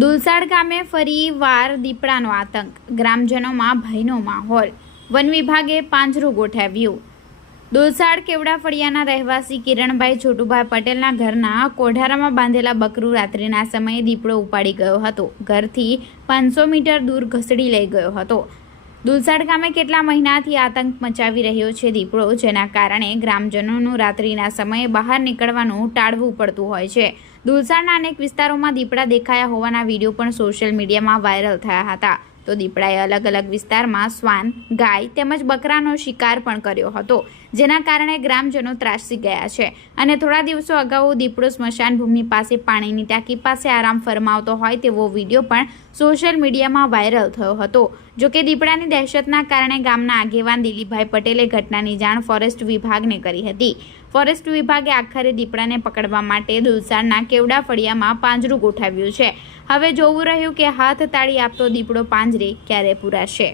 દુલસાડ ગામે ફરી વાર દીપડાનો આતંક, ગ્રામજનોમાં ભયનો માહોલ, વન વિભાગે પાંજરું ગોઠવ્યું। દુલસાડ કેવડા ફળિયાના રહેવાસી કિરણભાઈ છોટુભાઈ પટેલના ઘરના કોઠારામાં બાંધેલા બકરું રાત્રિના સમયે દીપડો ઉપાડી ગયો હતો। ઘરથી 500 મીટર દૂર ઘસડી લઈ ગયો હતો। દુલસાડ ગામે કેટલા મહિનાથી આતંક મચાવી રહ્યો છે દીપડો, જેના કારણે ગ્રામજનોનું રાત્રિના સમયે બહાર નીકળવાનું ટાળવું પડતું હોય છે। દુલસાડના અનેક વિસ્તારોમાં દીપડા દેખાયા હોવાના વિડીયો પણ સોશિયલ મીડિયામાં વાયરલ થયા હતા। તો દીપડાએ અલગ અલગ વિસ્તારમાં શ્વાન, ગાય તેમજ બકરાનો શિકાર પણ કર્યો હતો, જેના કારણે ગ્રામજનો ત્રાસી ગયા છે। અને થોડા દિવસો અગાઉ દીપડો સ્મશાન ભૂમિ પાસે પાણીની ટાંકી પાસે આરામ ફરમાવતો હોય તેવો વિડીયો પણ સોશિયલ મીડિયામાં વાયરલ થયો હતો। જોકે દીપડાની દહેશતના કારણે ગામના આગેવાન દિલીપભાઈ પટેલે ઘટનાની જાણ ફોરેસ્ટ વિભાગને કરી હતી। ફોરેસ્ટ વિભાગે આખરે દીપડાને પકડવા માટે દુલસાડના કેવડા ફળિયામાં પાંજરું ગોઠવ્યું છે। હવે જોવું રહ્યું કે હાથ તાળી આપતો દીપડો પાંજરે ક્યારે પૂરાશે।